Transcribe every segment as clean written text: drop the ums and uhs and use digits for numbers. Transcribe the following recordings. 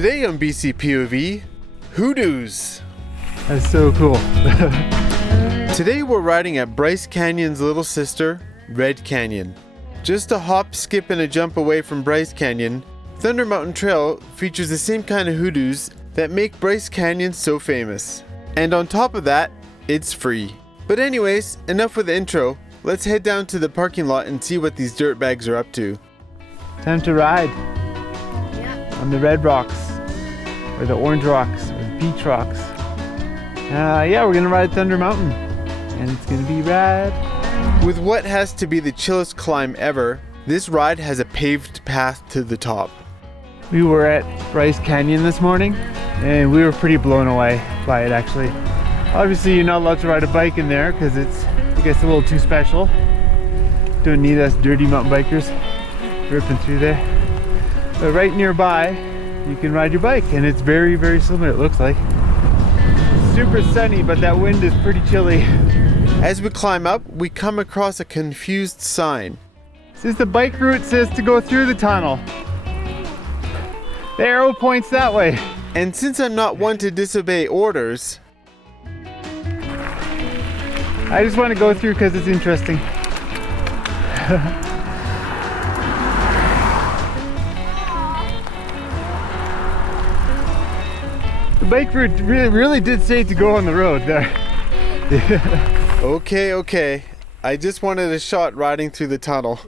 Today on BC POV, Hoodoos. That's so cool. Today we're riding at Bryce Canyon's little sister, Red Canyon. Just a hop, skip, and a jump away from Bryce Canyon, Thunder Mountain Trail features the same kind of hoodoos that make Bryce Canyon so famous. And on top of that, it's free. But anyways, enough with the intro. Let's head down to the parking lot and see what these dirtbags are up to. Time to ride on the red rocks, or the orange rocks, or the beach rocks. Yeah, we're gonna ride Thunder Mountain, and it's gonna be rad. With what has to be the chillest climb ever, this ride has a paved path to the top. We were at Bryce Canyon this morning, and we were pretty blown away by it actually. Obviously you're not allowed to ride a bike in there because it gets a little too special. Don't need us dirty mountain bikers ripping through there. But right nearby, you can ride your bike, and it's very, very similar, it looks like. Super sunny, but that wind is pretty chilly. As we climb up, we come across a confused sign. Since the bike route says to go through the tunnel. The arrow points that way. And since I'm not one to disobey orders, I just want to go through because it's interesting. The bike route really did say to go on the road there. Okay. I just wanted a shot riding through the tunnel.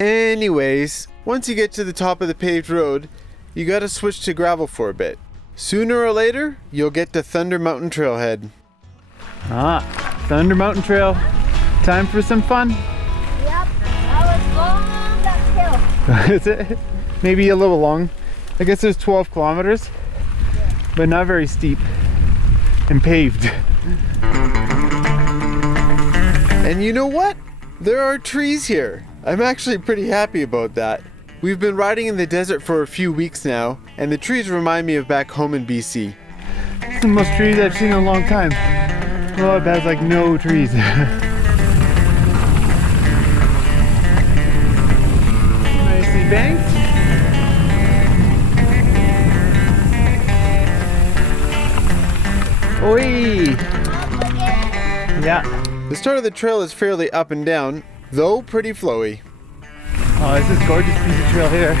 Anyways, once you get to the top of the paved road, you gotta switch to gravel for a bit. Sooner or later, you'll get to Thunder Mountain Trailhead. Thunder Mountain Trail. Time for some fun. Yep, that was long, that hill. Is it? Maybe a little long. I guess there's 12 kilometers, but not very steep and paved. And you know what? There are trees here. I'm actually pretty happy about that. We've been riding in the desert for a few weeks now, and the trees remind me of back home in BC. It's the most trees I've seen in a long time. Well, it has like no trees. Nicely banked. Oi! Yeah. The start of the trail is fairly up and down, though pretty flowy. Oh, this is a gorgeous piece of trail here.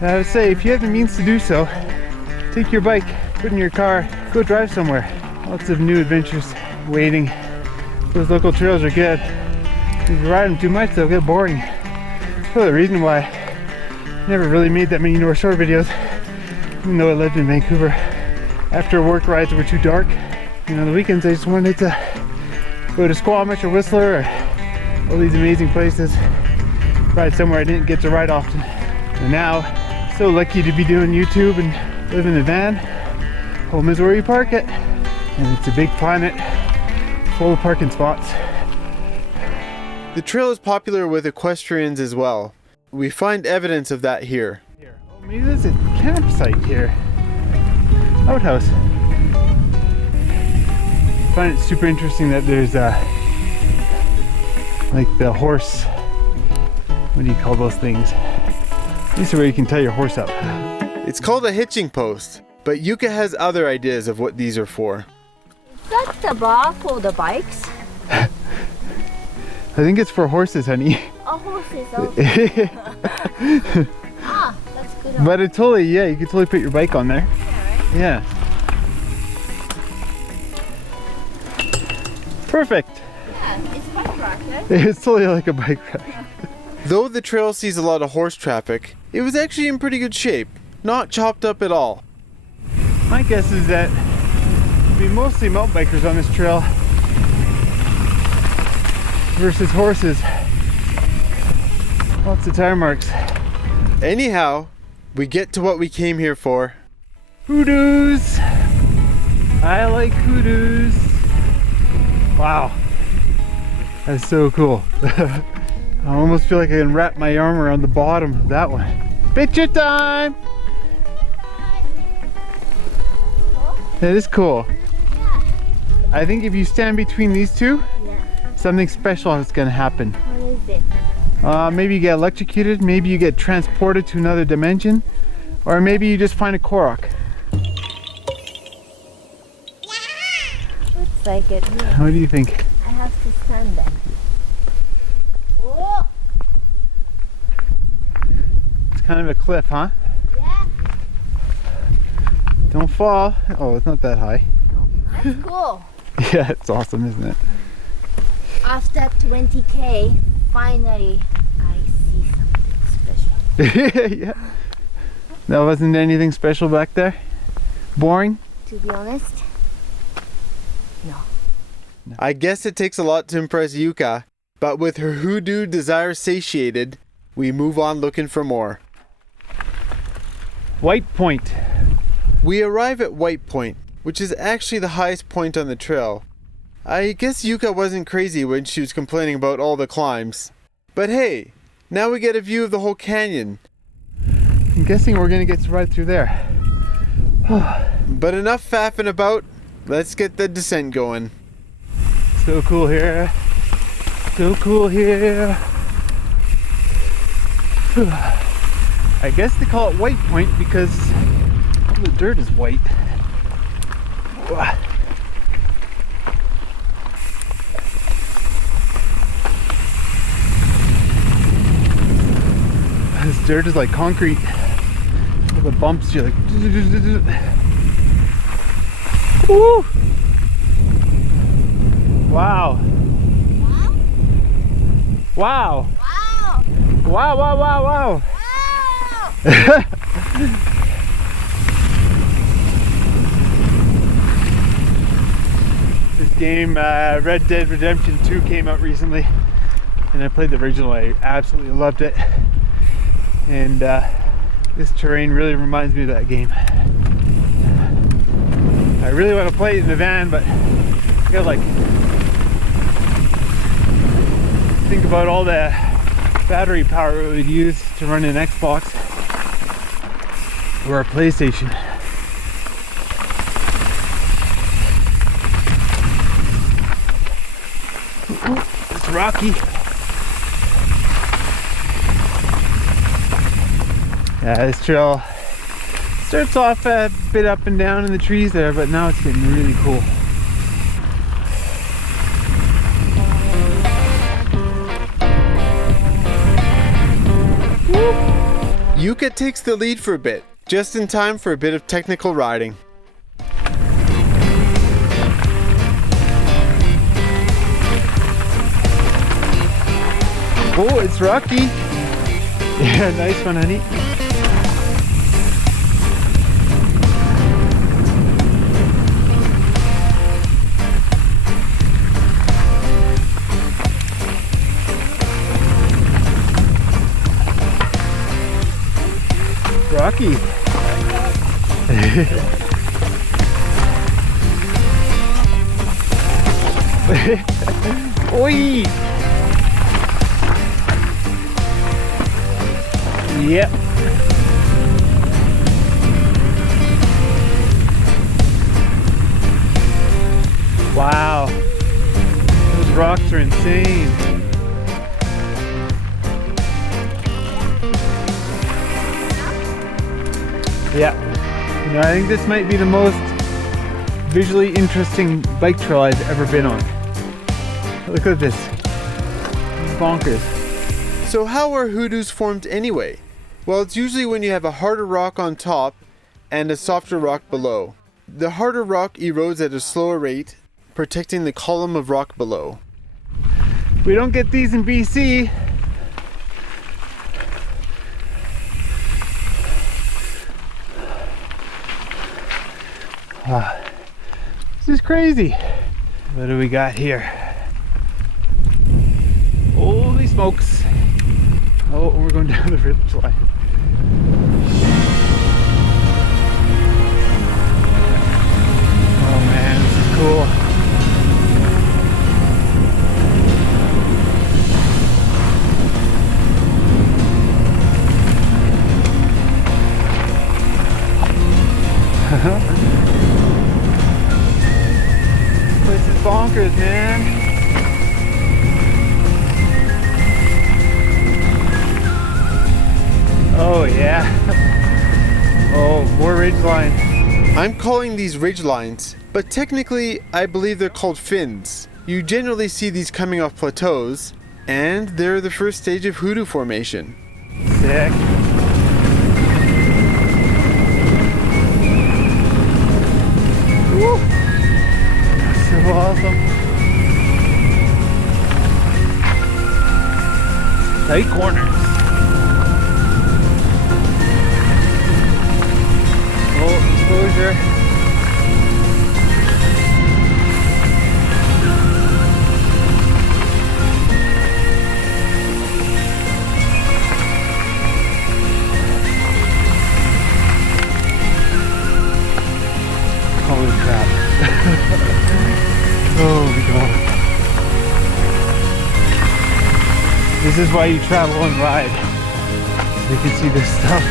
I would say, if you have the means to do so, take your bike, put it in your car, go drive somewhere. Lots of new adventures waiting. Those local trails are good. If you ride them too much, they'll get boring. That's probably the reason why I never really made that many North Shore videos, even though I lived in Vancouver. After work rides were too dark, the weekends I just wanted to go to Squamish or Whistler or all these amazing places, ride somewhere I didn't get to ride often. And now, so lucky to be doing YouTube and live in a van. Home is where you park it, and it's a big planet full of parking spots. The trail is popular with equestrians as well. We find evidence of that here. Oh, maybe there's a campsite here. Outhouse. I find it super interesting that there's like the horse, what do you call those things? These are where you can tie your horse up. It's called a hitching post, but Yuka has other ideas of what these are for. That's the bar for the bikes. I think it's for horses, honey. Oh, horses, okay. That's good. But it totally, yeah, you can totally put your bike on there. Yeah, right? Yeah. Perfect. Yeah, it's bike rack, right? It's totally like a bike rack. Though the trail sees a lot of horse traffic, it was actually in pretty good shape, not chopped up at all. My guess is that there'll be mostly mountain bikers on this trail versus horses. Lots of tire marks. Anyhow, we get to what we came here for. Hoodoos! I like hoodoos. Wow. That's so cool. I almost feel like I can wrap my arm around the bottom of that one. Picture time! That is cool. I think if you stand between these two, Yeah. something special is gonna happen. What is it? Maybe you get electrocuted, maybe you get transported to another dimension, or maybe you just find a Korok. Looks like it. Yeah. What do you think? I have to stand there. Oh! It's kind of a cliff, huh? Yeah. Don't fall. Oh, it's not that high. That's cool. Yeah, it's awesome, isn't it? After 20K, finally I see something special. Yeah. There wasn't anything special back there? Boring? To be honest, no. I guess it takes a lot to impress Yuka, but with her hoodoo desire satiated, we move on looking for more. White Point. We arrive at White Point, which is actually the highest point on the trail. I guess Yuka wasn't crazy when she was complaining about all the climbs. But hey, now we get a view of the whole canyon. I'm guessing we're gonna get to ride through there. But enough faffing about, let's get the descent going. So cool here. So cool here. I guess they call it White Point because all the dirt is white. This dirt is like concrete. All the bumps, you're like. Woo! Wow. Wow. Wow! Wow, wow, wow, wow. Wow! This game, Red Dead Redemption 2 came out recently, and I played the original. I absolutely loved it. And this terrain really reminds me of that game. I really want to play it in the van, but I gotta like think about all the battery power it would use to run an Xbox or a PlayStation. It's rocky. Yeah, this trail starts off a bit up and down in the trees there, but now it's getting really cool. Yuka takes the lead for a bit, just in time for a bit of technical riding. Oh, it's rocky. Yeah, nice one, honey. Rocky. Oi! Yep. Wow. Those rocks are insane. Yeah. You know, I think this might be the most visually interesting bike trail I've ever been on. Look at this. It's bonkers. So how are hoodoos formed anyway? Well, it's usually when you have a harder rock on top and a softer rock below. The harder rock erodes at a slower rate, protecting the column of rock below. We don't get these in BC. This is crazy. What do we got here? Holy smokes. Oh, we're going down the ridge line. Oh man, this is cool. This place is bonkers, man. Oh yeah. Oh, more ridge line. I'm calling these ridge lines, but technically I believe they're called fins. You generally see these coming off plateaus, and they're the first stage of hoodoo formation. Sick. Woo. So awesome. Tight corners. Oh, exposure. Holy crap. Oh my god. This is why you travel and ride. So you can see this stuff.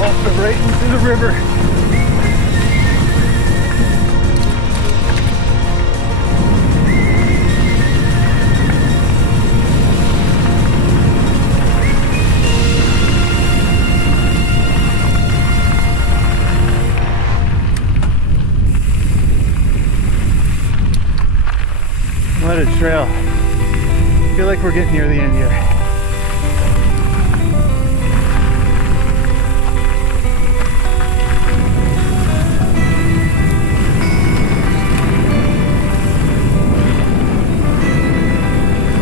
Off the right into the river. What a trail. I feel like we're getting near the end here.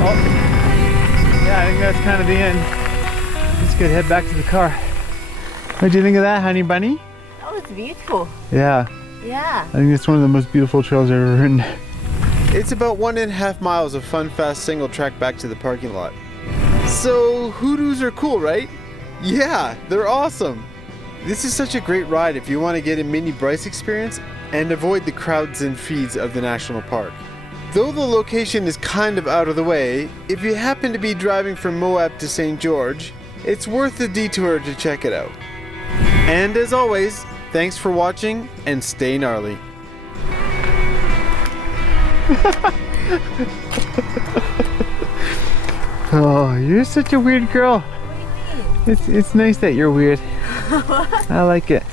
Oh, yeah, I think that's kind of the end. Just gonna head back to the car. What do you think of that, honey bunny? That was beautiful. Yeah, Yeah. I think it's one of the most beautiful trails I've ever ridden. It's about 1.5 miles of fun, fast single track back to the parking lot. So, hoodoos are cool, right? Yeah, they're awesome. This is such a great ride if you want to get a mini Bryce experience and avoid the crowds and feeds of the national park. Though the location is kind of out of the way, if you happen to be driving from Moab to St. George, it's worth the detour to check it out. And as always, thanks for watching and stay gnarly. Oh, you're such a weird girl. What do you mean? It's nice that you're weird. I like it.